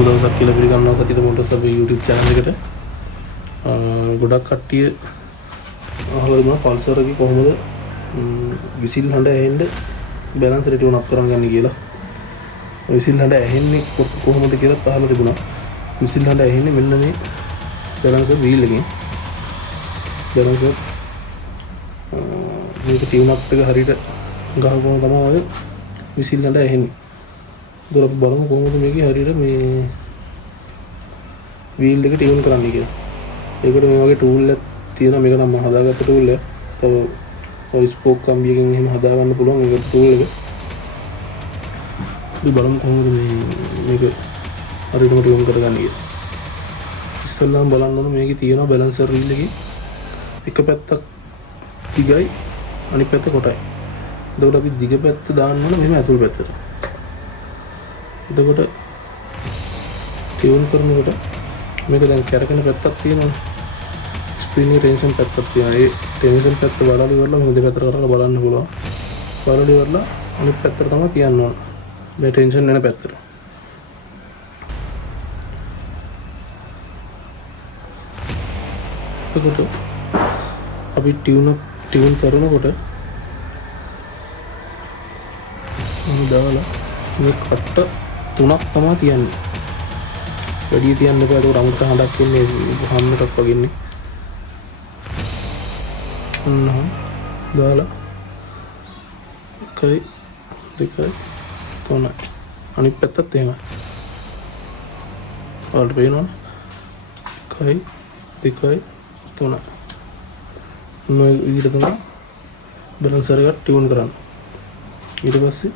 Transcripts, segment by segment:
සුබ දවසක් කියලා පිළිගන්නවා සතිත මොටර්ස් අපේ YouTube channel එකට. ගොඩක් කට්ටිය අහලා දුන්නා පල්සර් එකේ කොහොමද විසිල් හඬ ඇහෙන්න බැලන්ස් එක ටියුන් අප් කරගන්න කියලා. විසිල් හඬ ඇහෙන්නේ කොහොමද කියලා අහලා තිබුණා. විසිල් හඬ ඇහෙන්නේ මෙන්න මේ බැලන්ස් වීල් එකෙන්. බැලන්ස් මේක ටියුන් අප් එක හරියට ගහපුවම තමයි විසිල් හඬ ඇහෙන්නේ. ඒක අපි බලමු කොහොමද මේකේ හරියට මේ වීල් එක ටියුන් කරන්න කියලා. ඒකට මේ වගේ ටූල් එකක් තියෙනවා. මේක නම් මම හදාගත්ත ටූල් එක. තව වොයිස් පොක් කම්බියකින් එහෙම හදාගන්න පුළුවන් මේක ටූල් එක. අපි බලමු කොහොමද මේක හරියටම ටියුන් කරගන්න කියලා. ඉස්සෙල්ලාම බලන්න ඕන මේකේ තියෙනවා බැලන්සර් වීල් එකේ එක පැත්තක් දිගයි අනිත් පැත්ත කොටයි. එතකොට අපි දිග පැත්ත දාන්න ඕන මෙහෙම ඇතුල් පැත්තට. එතකොට ටියුන් කරනකොට මේක දැන් කැරකෙන පැත්තක් තියෙනවා. ස්ප්‍රින්ග් ටෙන්ෂන් පැත්තක් තියෙනවා. ඒ ටෙන්ෂන් පැත්ත බලලා ඉවරලා මොකද පැත්තට කරලා බලන්න පුළුවන්. බලලා ඉවරලා අනිත් පැත්තට තමයි තියන්න ඕන. මේ ටෙන්ෂන් එන පැත්තට. එතකොට අපි ටියුන් කරනකොට දාලා මේ කට්ට 3ක් තමයි තියන්නේ. වැඩි තියන්න එපා. ඒක අමුතු හඬක් එන්නේ හම් එකක් වගේ ඉන්නේ. දාලා 1 2 3 අනිත් පැත්තත් එහෙමයි. ඔයාලට පේනවනේ 1 2 3 මේ විදිහට තමයි බැලන්සර් එක ටියුන් කරන්න. ඊට පස්සේ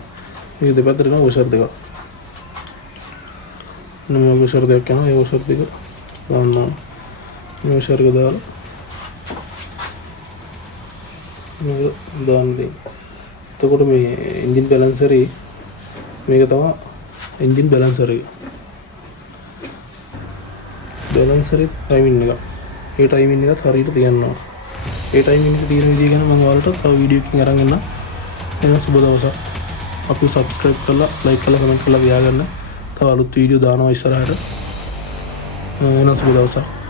මේ දෙපැත්තට යන වොෂර් දෙකක්. මේ වොෂර් දෙකක් යනවා. ඒ වොෂර් දෙක දාන්න. මේ වොෂර් එක දාලා මේ දාන්න දෙන්න. එතකොට මේ එන්ජින් බැලන්සරේ මේක තමයි එන්ජින් බැලන්සර් එක. බැලන්සරේ ටයිමින් එක. ඒ ටයිමින් එකත් හරියට තියන්න ඕන. ඒ ටයිමින් එක තියෙන විදිය ගැන මම ඔයාලට තව වීඩියෝ එකකින් අරන් එන්නම්. එහෙනම් සුබ දවසක්. අපි සබ්ස්ක්‍රයිබ් කරලා ලයික් කරලා කමෙන්ට් කරලා තියාගන්න. තව අලුත් වීඩියෝ දානවා ඉස්සරහට. එහෙනම් සුබ දවසක්.